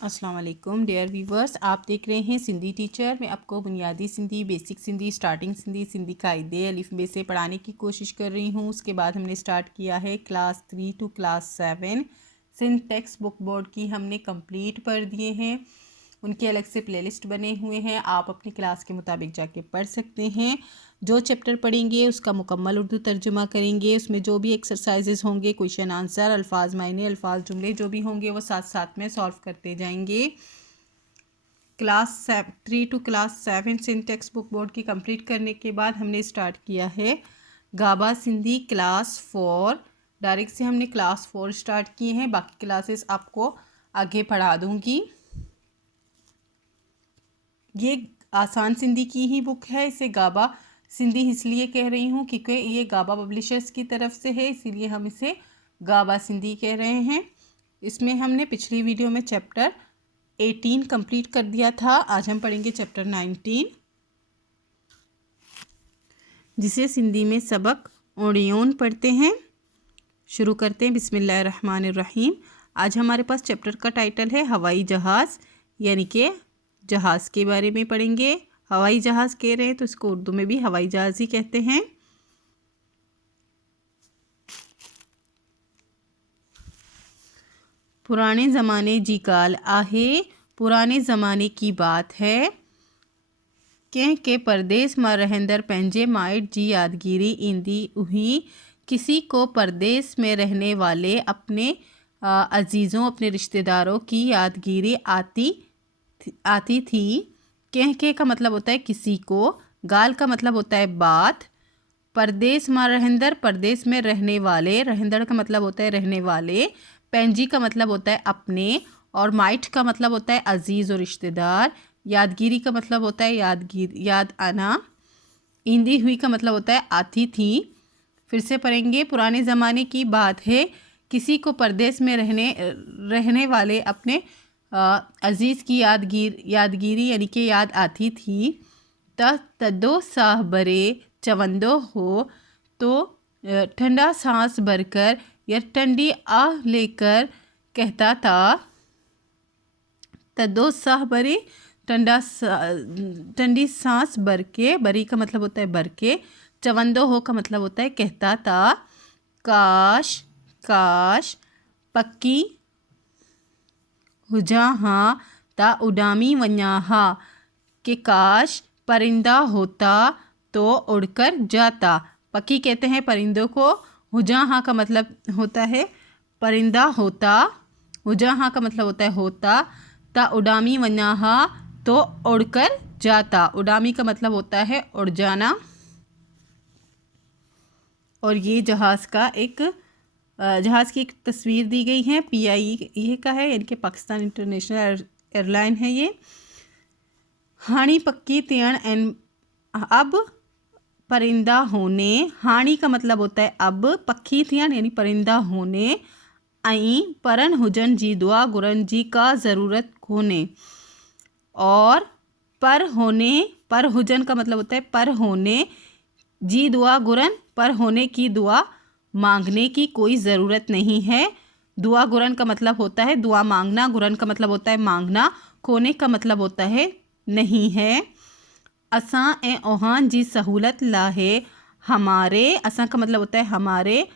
अस्सलाम वालेकुम dear viewers, आप देख रहे हैं सिंधी टीचर। मैं आपको बुनियादी सिंधी, बेसिक सिंधी, स्टार्टिंग सिंधी, सिंधी कायदे अलिफ बे से पढ़ाने की कोशिश कर रही हूँ। उसके बाद हमने स्टार्ट किया है class 3 to class 7 Sindh text book board की हमने कंप्लीट पढ़ दिए हैं। उनके अलग से प्लेलिस्ट बने हुए हैं, आप अपनी क्लास के मुताबिक जाके पढ़ सकते हैं। जो चैप्टर पढ़ेंगे उसका मुकम्मल उर्दू तर्जुमा करेंगे। उसमें जो भी एक्सरसाइजेज होंगे, क्वेश्चन आंसर, अल्फाज मायने, अल्फाज जुमले जो भी होंगे वो साथ साथ में सॉल्व करते जाएंगे। Class 3 to class 7 Sindh text book board की कंप्लीट करने के बाद हमने स्टार्ट किया है गाबा सिंधी क्लास 4। डायरेक्ट से हमने क्लास 4 स्टार्ट किए हैं, बाकी क्लासेस आपको आगे पढ़ा दूँगी। ये आसान सिंधी की ही बुक है। इसे गाबा सिंधी इसलिए कह रही हूँ क्योंकि ये गाबा पब्लिशर्स की तरफ से है, इसीलिए हम इसे गाबा सिंधी कह रहे हैं। इसमें हमने पिछली वीडियो में चैप्टर 18 कंप्लीट कर दिया था। आज हम पढ़ेंगे चैप्टर 19, जिसे सिंधी में सबक ओडियोन पढ़ते हैं। शुरू करते हैं। बिस्मिल्लाहिर्रहमानिर्रहीम। आज हमारे पास चैप्टर का टाइटल है हवाई जहाज़, यानी कि जहाज़ के बारे में पढ़ेंगे। हवाई जहाज़ कह रहे हैं तो इसको उर्दू में भी हवाई जहाज़ ही कहते हैं। पुराने ज़माने जी काल आहे, पुराने ज़माने की बात है। कंहिं के परदेस मां रहंदड़ पंहिंजे माइट जी यादगिरी ईंदी हुई। किसी को परदेस में रहने वाले अपने अजीज़ों, अपने रिश्तेदारों की यादगिरी आती थी। के का मतलब होता है किसी को, गाल का मतलब होता है बात, परदेस मां रहंदड़ परदेस में रहने वाले, रहंदड़ का मतलब होता है रहने वाले, पेंजी का मतलब होता है अपने, और माइट का मतलब होता है अजीज़ और रिश्तेदार, यादगिरी का मतलब होता है याद आना, ईंदी हुई का मतलब होता है आती थी। फिर से पढ़ेंगे। पुराने ज़माने की बात है, किसी को परदेस में रहने वाले अपने अजीज़ की यादगिरी यानी कि याद आती थी। तदो साह बरे चवंदो हो, तो ठंडा सांस भरकर या ठंडी आह लेकर कहता था। तदो साह बरे ठंडी सांस भर के, बरी का मतलब होता है भर के, चवंदो हो का मतलब होता है कहता था। काश काश पक्की हुजा हाँ ता उडामी वन्या हा, कि काश परिंदा होता तो उड़कर जाता। पक्की कहते हैं परिंदों को। हुजा हाँ का मतलब होता है परिंदा होता, हुजा हाँ का मतलब होता है होता, ता उडामी वन्या हा तो उड़कर जाता। उडामी का मतलब होता है उड़ जाना। और ये जहाज़ की एक तस्वीर दी गई है। PIE का है, यानी कि पाकिस्तान इंटरनेशनल एयरलाइन है ये। हाणी पक्की तियण एन, अब परिंदा होने, हाणी का मतलब होता है अब, पक्की थियण यानी परिंदा होने, आई परन हुजन जी दुआ गुरन जी का ज़रूरत होने, और पर हुजन का मतलब होता है पर होने, जी दुआ गुरन पर होने की दुआ मांगने की कोई ज़रूरत नहीं है। दुआ गुरन का मतलब होता है दुआ मांगना, गुरन का मतलब होता है मांगना, खोने का मतलब होता है नहीं है। असां ए ओहान जी सहूलत लाहे हमारे, असां का मतलब होता है हमारे,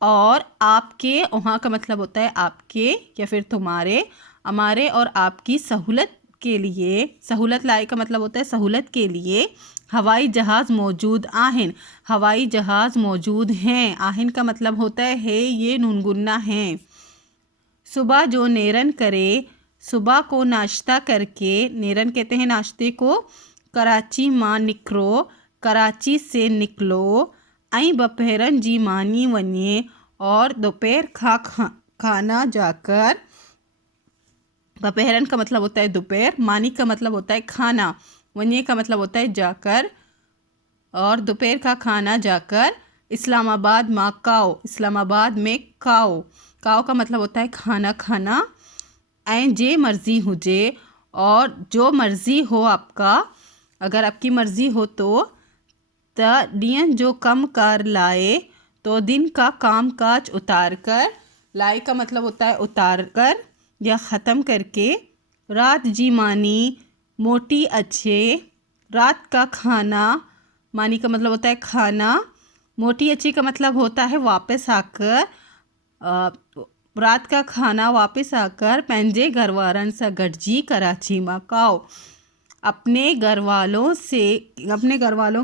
और आपके, ओहा का मतलब होता है आपके या फिर तुम्हारे, हमारे और आपकी सहूलत के लिए, सहूलत लाए का मतलब होता है सहूलत के लिए हवाई जहाज़ मौजूद आहिन, हवाई जहाज़ मौजूद हैं। आहिन का मतलब होता है ये नूनगुन्ना है। सुबह जो नेरन करे, सुबह को नाश्ता करके, नेरन कहते हैं नाश्ते को, कराची मां निकरो, कराची से निकलो, आई बपहरन जी मानी वने, और दोपहर खाना जाकर, बपहरन का मतलब होता है दोपहर, मानी का मतलब होता है खाना, वने का मतलब होता है जाकर, और दोपहर का खाना जाकर इस्लामाबाद माँ काओ, इस्लामाबाद में काओ, काओ का मतलब होता है खाना खाना, ऐं जे मर्ज़ी हुजे, और जो मर्ज़ी हो आपका, अगर आपकी मर्ज़ी हो तो, त ॾींहं जो कम कार लाए, तो दिन का काम काज उतार कर, लाए का मतलब होता है उतार कर या ख़त्म करके, रात जी मानी मोटी अच्छे, रात का खाना, मानी का मतलब होता है खाना, मोटी अच्छी का मतलब होता है वापस आकर, रात का खाना वापस आकर पंहिंजे घरवारनि सां गॾिजी कराची मां खाओ। अपने घर वालों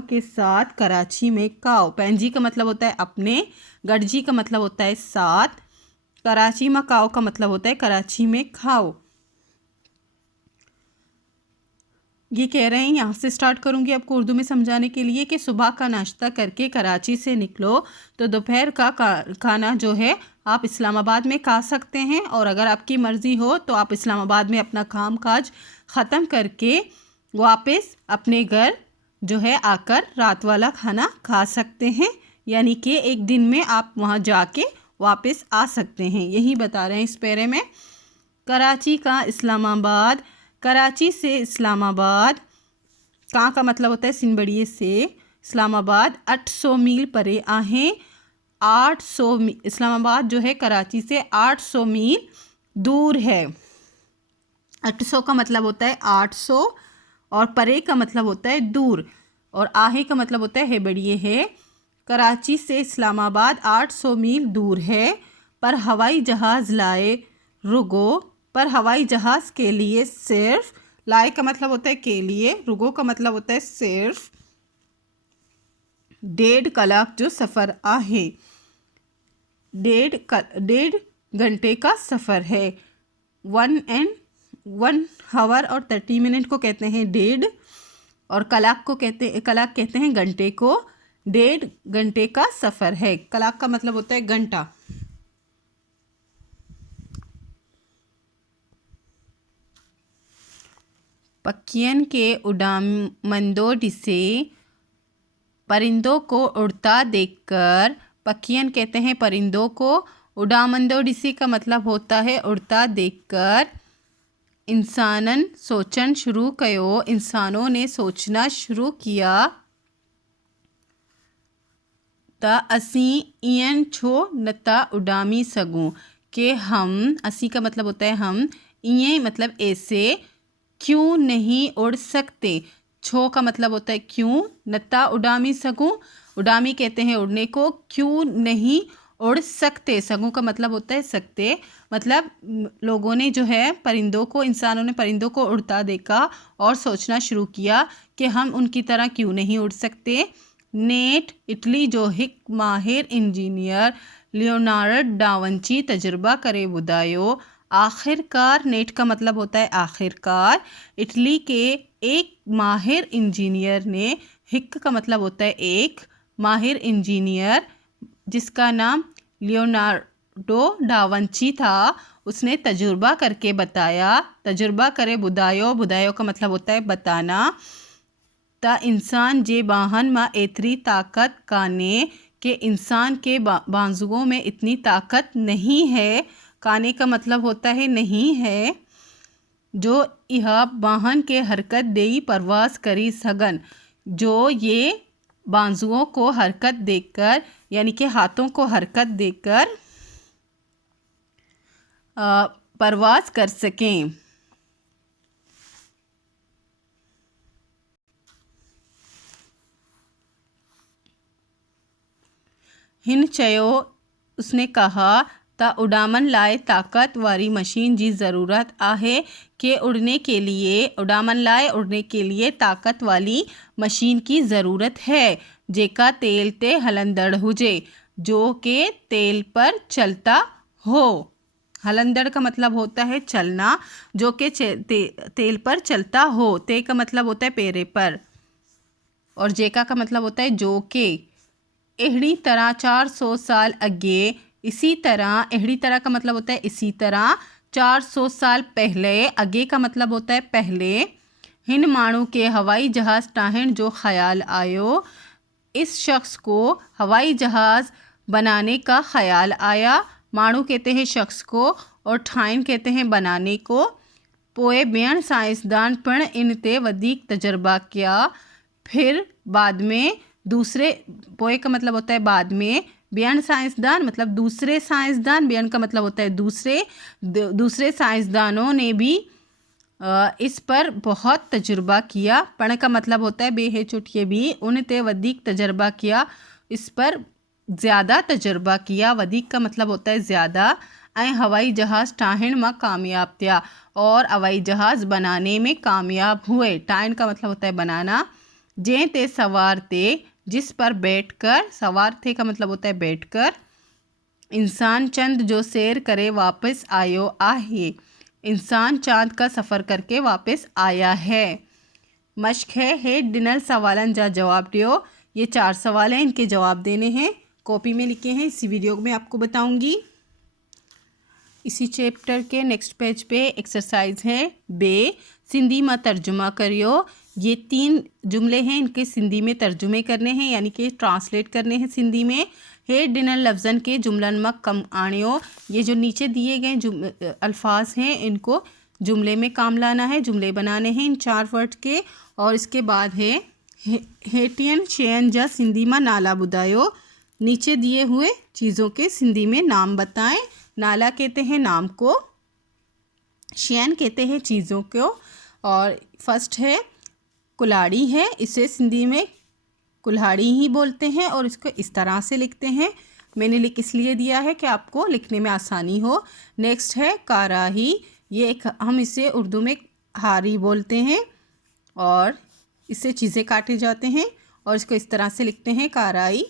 के साथ कराची में खाओ। पंहिंजी का मतलब होता है अपने, गॾिजी का मतलब होता है साथ, कराची में खाओ का मतलब होता है कराची में खाओ। ये कह रहे हैं, यहाँ से स्टार्ट करूँगी आपको उर्दू में समझाने के लिए कि सुबह का नाश्ता करके कराची से निकलो तो दोपहर का खाना जो है आप इस्लामाबाद में खा सकते हैं, और अगर आपकी मर्ज़ी हो तो आप इस्लामाबाद में अपना काम काज ख़त्म करके वापस अपने घर जो है आकर रात वाला खाना खा सकते हैं, यानी कि एक दिन में आप वहाँ जाके वापस आ सकते हैं। यही बता रहे हैं इस पैरे में। कराची का इस्लामाबाद, कराची से इस्लामाबाद, कहाँ का मतलब होता है सिंबड़िए से इस्लामाबाद 800 मील परे आहें। 800 इस्लामाबाद जो है कराची से 800 मील दूर है। 800 का मतलब होता है 800 और परे का मतलब होता है दूर, और आहे का मतलब होता है बड़िए है। कराची से इस्लामाबाद 800 मील दूर है, पर हवाई जहाज़ लाए रुगो, पर हवाई जहाज़ के लिए सिर्फ, लाए का मतलब होता है के लिए, रुगो का मतलब होता है सिर्फ 1.5 कलाक जो सफ़र आहे, 1.5 घंटे का सफ़र है। 1 आवर और 30 मिनट को कहते हैं 1.5, और कलाक कहते हैं घंटे को। 1.5 घंटे का सफ़र है। कलाक का मतलब होता है घंटा। पक्षियन के उड़ामंदो डिसे, परिंदों को उड़ता देखकर, पक्षियन कहते हैं परिंदों को, उड़ामंदो डिसे का मतलब होता है उड़ता देखकर, इंसानन सोचन शुरू कयो, इंसानों ने सोचना शुरू किया, ता असी इयन छो नता उड़ामी सगूं, कि हम, असी का मतलब होता है हम, इये मतलब ऐसे, क्यों नहीं उड़ सकते, छो का मतलब होता है क्यों, नता उड़ामी सगूं, उड़ामी कहते हैं उड़ने को, क्यों नहीं उड़ सकते, सगूं का मतलब होता है सकते, मतलब लोगों ने जो है परिंदों को, इंसानों ने परिंदों को उड़ता देखा और सोचना शुरू किया कि हम उनकी तरह क्यों नहीं उड़ सकते। नेट इटली जो हिक माहिर इंजीनियर लियोनार्डो डा विंची तजुर्बा करे ॿुधायो, आखिरकार, नेट का मतलब होता है आखिरकार, इटली के एक माहिर इंजीनियर ने, हिक का मतलब होता है एक, माहिर इंजीनियर जिसका नाम लियोनार्डो डा विंची था, उसने तजुर्बा करके बताया, तजुर्बा करे ॿुधायो, ॿुधायो का मतलब होता है बताना, ता इंसान जे बाहन मां एतरी ताकत काने, कि इंसान के बाजुओं में इतनी ताकत नहीं है, काने का मतलब होता है नहीं है, जो यह बाहन के हरकत देई परवास करी सगन, जो ये बाजुओं को हरकत देकर, यानी कि हाथों को हरकत देकर परवास कर सकें। हिन चयो, उसने कहा, ता उड़ामन लाए ताकत वारी मशीन जी ज़रूरत आहे, कि उड़ने के लिए, उड़ामन लाए उड़ने के लिए ताकत वाली मशीन की ज़रूरत है, जेका तेल ते हलंदड़ हुजे, जो कि तेल पर चलता हो। हलंदड़ का मतलब होता है चलना, जो कि तेल पर चलता हो, ते का मतलब होता है पेरे पर, और जेका का मतलब होता है जो के। एहड़ी तरह 400 साल अगे, इसी तरह, एहड़ी तरह का मतलब होता है इसी तरह, 400 साल पहले, अगे का मतलब होता है पहले, हिन माण्हू के हवाई जहाज़ ठाहिण जो ख्याल आयो, इस शख्स को हवाई जहाज़ बनाने का ख्याल आया। माण्हू कहते हैं शख्स को, और ठाहिण कहते हैं बनाने को। पोए ॿियनि साइंसदान पिण इन ते वधीक तजर्बा किया, फिर बाद में दूसरे, पोए का मतलब होता है बाद में, ॿियनि साइंसदान मतलब दूसरे साइंसदान, ॿियनि का मतलब होता है दूसरे साइंसदानों ने भी इस पर बहुत तजुर्बा किया। पण का मतलब होता है बे है चुटिए भी, उन ते वधिक तजर्बा किया, इस पर ज़्यादा तजर्बा किया। वधिक का मतलब होता है ज़्यादा। ऐं हवाई जहाज़ ठाहिण में कामयाब थिया, और हवाई जहाज़ बनाने में कामयाब हुए। टाइण का मतलब होता है बनाना। जे ते सवार थे, जिस पर बैठकर, सवार थे का मतलब होता है बैठकर, इंसान चंद जो सैर करे वापस आयो आहे। इंसान चांद का सफ़र करके वापस आया है। मश्क है डिनर सवालन जा जवाब दियो। ये 4 सवाल हैं, इनके जवाब देने हैं। कॉपी में लिखे हैं, इसी वीडियो में आपको बताऊंगी। इसी चैप्टर के नेक्स्ट पेज पे एक्सरसाइज है बे, सिंधी में तर्जुमा करियो। ये 3 जुमले हैं, इनके सिंधी में तर्जुमे करने हैं, यानी कि ट्रांसलेट करने हैं सिंधी में। हे डिनर लफ्ज़न के जुमलन में कम आणियो। ये जो नीचे दिए गए अल्फाज हैं, इनको जुमले में काम लाना है, जुमले बनाने हैं इन 4 वर्ड के। और इसके बाद है हेटियन शयन जा सिंधी में नाला बुधायो। नीचे दिए हुए चीज़ों के सिंधी में नाम बताएं। नाला कहते हैं नाम को, शयन कहते हैं चीज़ों को। और फर्स्ट है कुल्हाड़ी है, इसे सिंधी में कुल्हाड़ी ही बोलते हैं, और इसको इस तरह से लिखते हैं। मैंने लिख इसलिए दिया है कि आपको लिखने में आसानी हो। नेक्स्ट है काराही, ये एक हम इसे उर्दू में हारी बोलते हैं, और इससे चीज़ें काटे जाते हैं, और इसको इस तरह से लिखते हैं काराई।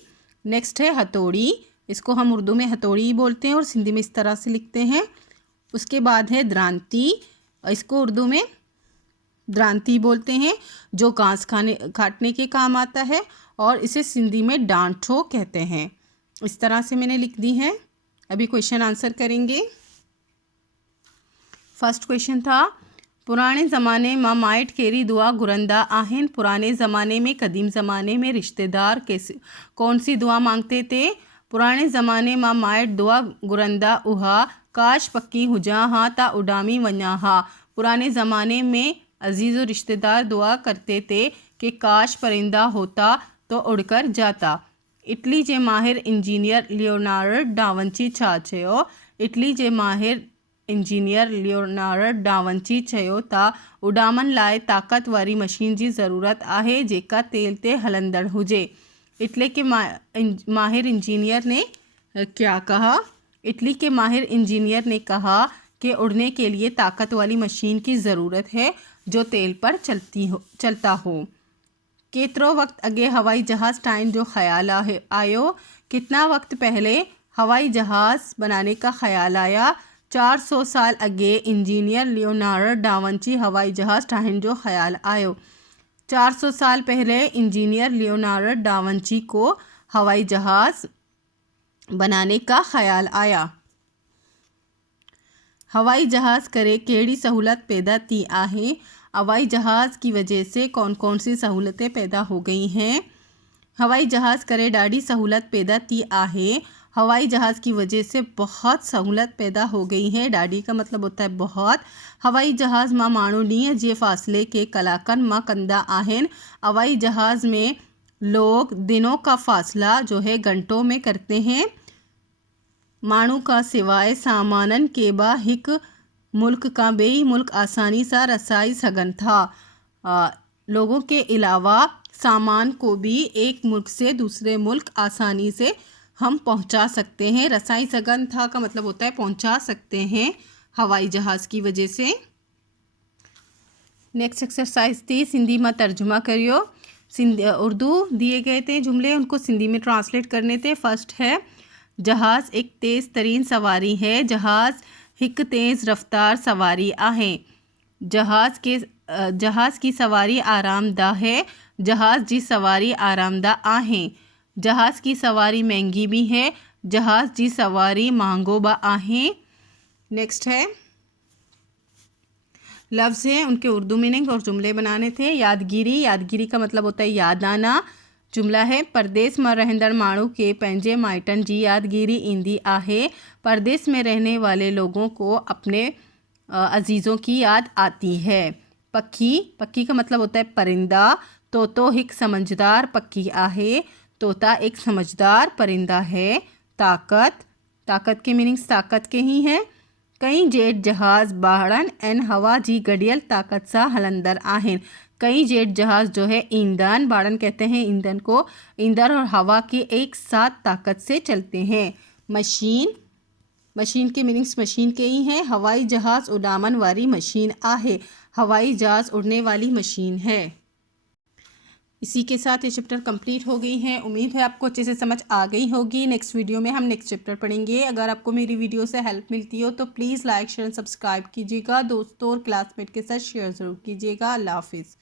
नेक्स्ट है हथौड़ी, इसको हम उर्दू में हथौड़ी ही बोलते हैं, और सिंधी में इस तरह से लिखते हैं। उसके बाद है द्रांति, इसको उर्दू में द्रांति बोलते हैं, जो घास काटने के काम आता है, और इसे सिंधी में डांठो कहते हैं। इस तरह से मैंने लिख दी है। अभी क्वेश्चन आंसर करेंगे। फर्स्ट क्वेश्चन था, पुराने ज़माने में माइट केरी दुआ गुरंदा आहिन। पुराने ज़माने में, कदीम ज़माने में रिश्तेदार कैसे कौन सी दुआ मांगते थे? पुराने ज़माने में माइट दुआ गुरंदा उहा, काश पक्की हुजा हाँ ता उडामी वञा हा। पुराने ज़माने में अजीज़ और रिश्तेदार दुआ करते थे कि काश परिंदा होता तो उड़कर जाता। इटली जे माहिर इंजीनियर लियोनार्डो डा विंची छा चयो? इटली जे माहिर इंजीनियर लियोनार्डो डा विंची चयो ता उडामन लाइ ताक़त वारी मशीन जी ज़रूरत आहे जेका तेल ते हलंदड़ हुजे। इटली के माहिर इंजीनियर ने क्या कहा? इटली के माहिर इंजीनियर ने कहा कि उड़ने के लिए ताकत वाली मशीन की ज़रूरत है जो तेल पर चलता हो। केतरो वक्त अगे हवाई जहाज़ ठाहिण जो ख़्याल आयो? कितना वक्त पहले हवाई जहाज़ बनाने का ख़्याल आया? 400 साल अगे इंजीनियर लियोनार्डो डा विंची हवाई जहाज़ ठाहिण जो ख़्याल आयो। 400 साल पहले इंजीनियर लियोनार्डो डा विंची को हवाई जहाज़ बनाने का ख़्याल आया। हवाई जहाज़ करे केड़ी सहूलत पैदा थी आहे? हवाई जहाज़ की वजह से कौन कौन सी सहूलतें पैदा हो गई हैं? हवाई जहाज़ करे ॾाढी सहूलत पैदा थी आहे। हवाई जहाज़ की वजह से बहुत सहूलत पैदा हो गई है। ॾाढी का मतलब होता है बहुत। हवाई जहाज़ मां माण्हू ॾींहं जे फ़ासिले के कलाकनि मां कंदा आहिनि। हवाई जहाज़ में लोग दिनों का फासला जो है घंटों में करते हैं। माण्हू का सिवाय सामानन के बा हिक मुल्क का ॿिए मुल्क आसानी से रसाई सघन था। लोगों के अलावा सामान को भी एक मुल्क से दूसरे मुल्क आसानी से हम पहुंचा सकते हैं। रसाई सघन था का मतलब होता है पहुंचा सकते हैं हवाई जहाज़ की वजह से। नेक्स्ट एक्सरसाइज थी सिंधी में तर्जुमा करियो। उर्दू दिए गए थे जुमले, उनको सिंधी में ट्रांसलेट करने थे। फर्स्ट है जहाज़ एक तेज़ तरीन सवारी है। जहाज़ एक तेज़ रफ्तार सवारी आहे। जहाज़ की सवारी आरामदा है। जहाज़ जी सवारी आरामदा आहे। जहाज़ की सवारी महंगी भी है। जहाज़ जी सवारी महंगो बा आहे। नेक्स्ट है लफ्ज़ है, उनके उर्दू मीनिंग और जुमले बनाने थे। यादगिरी, यादगिरी का मतलब होता है याद आना। जुमला है परदेस में रहंदड़ माण्हू के पंहिंजे माइटन जी यादगिरी ईंदी आहे। परदेस में रहने वाले लोगों को अपने अजीज़ों की याद आती है। पक्षी, पक्षी का मतलब होता है परिंदा। तोतो एक समझदार पक्षी आहे। तोता एक समझदार परिंदा है। ताकत, ताकत के मीनिंग्स ताकत के ही हैं। कई जेट जहाज़ बाड़न ऐं हवा जी गडियल ताकत सां हलंदड़ आहिनि। कई जेट जहाज़ जो है ईंधन बाड़न कहते हैं ईंधन को, ईंधन और हवा की एक साथ ताकत से चलते हैं। मशीन, मशीन के मीनिंग्स मशीन के ही हैं। हवाई जहाज़ उड़ामन वाली मशीन आहे। हवाई जहाज़ उड़ने वाली मशीन है। इसी के साथ ये चैप्टर कंप्लीट हो गई है। उम्मीद है आपको अच्छे से समझ आ गई होगी। नेक्स्ट वीडियो में हम नेक्स्ट चैप्टर पढ़ेंगे। अगर आपको मेरी वीडियो से हेल्प मिलती हो तो प्लीज़ लाइक शेयर सब्सक्राइब कीजिएगा। दोस्तों और क्लासमेट के साथ शेयर ज़रूर कीजिएगा। अल्लाह हाफिज़।